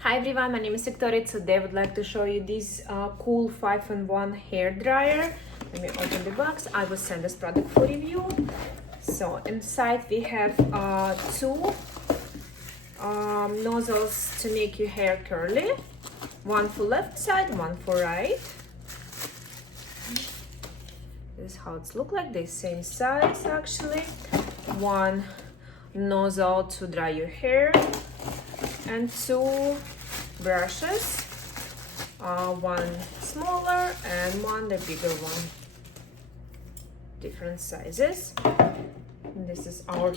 Hi everyone, my name is Victoria. Today I would like to show you this cool 5-in-1 hair dryer. Let me open the box. I will send this product for review. So inside we have two nozzles to make your hair curly. One for left side, one for right. This is how it's look like. They same size actually. One nozzle to dry your hair and two brushes, one smaller and one the bigger one, different sizes. And this is our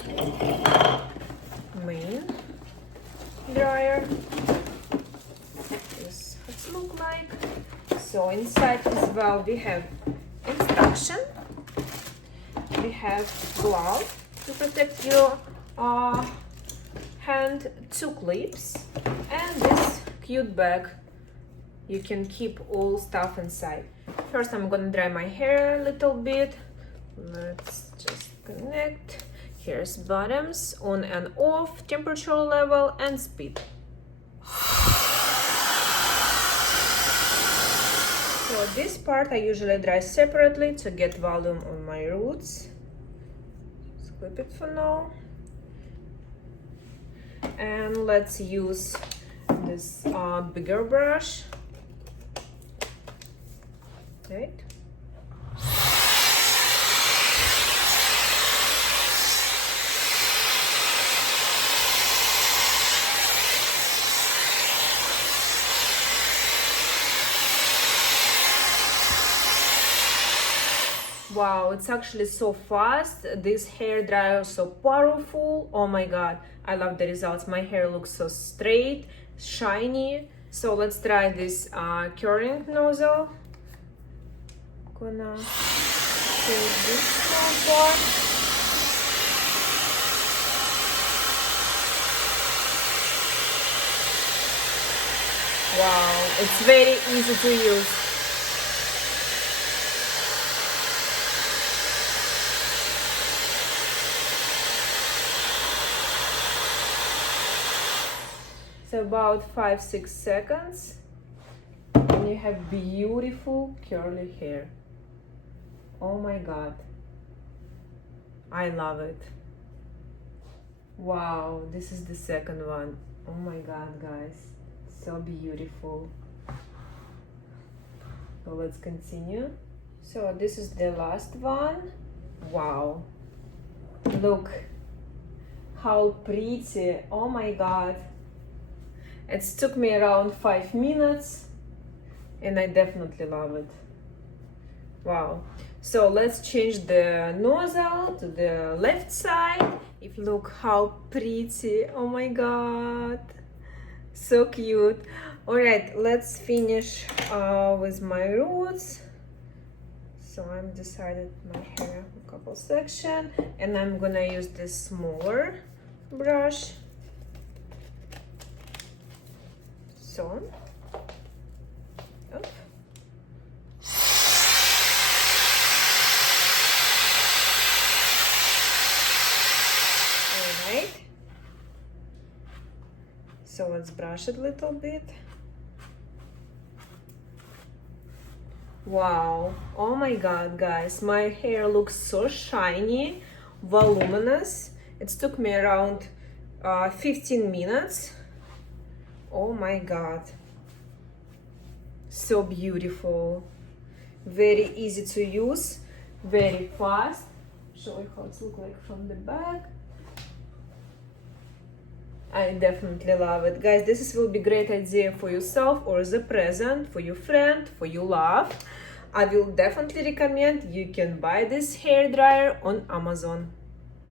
main dryer. This is what it look like. So inside as well we have instruction, we have glove to protect your hand, two clips, and this cute bag. You can keep all stuff inside. First I'm gonna dry my hair a little bit. Let's just connect. Here's buttons, on and off, temperature level and speed. So this part I usually dry separately to get volume on my roots. Just clip it for now. And let's use this bigger brush, right? Wow, it's actually so fast. This hair dryer is so powerful. Oh my god, I love the results. My hair looks so straight, shiny. So let's try this curling nozzle. Gonna take this one part. Wow, it's very easy to use. So about 5-6 seconds and you have beautiful curly hair. Oh my god, I love it. Wow, this is the second one. Oh my god, guys, so beautiful. So let's continue. So this is the last one. Wow, look how pretty. Oh my god. It took me around 5 minutes and I definitely love it. Wow. So let's change the nozzle to the left side. If you look how pretty. Oh my god. So cute. Alright, let's finish with my roots. So I'm decided my hair a couple section and I'm gonna use this smaller brush. So, up. Alright. So let's brush it a little bit. Wow. Oh my god, guys. My hair looks so shiny, voluminous. It took me around 15 minutes. Oh my god, so beautiful, very easy to use, very fast. Show you how it looks like from the back. I definitely love it, guys. This will be great idea for yourself or as a present for your friend, for your love. I will definitely recommend you can buy this hair dryer on Amazon.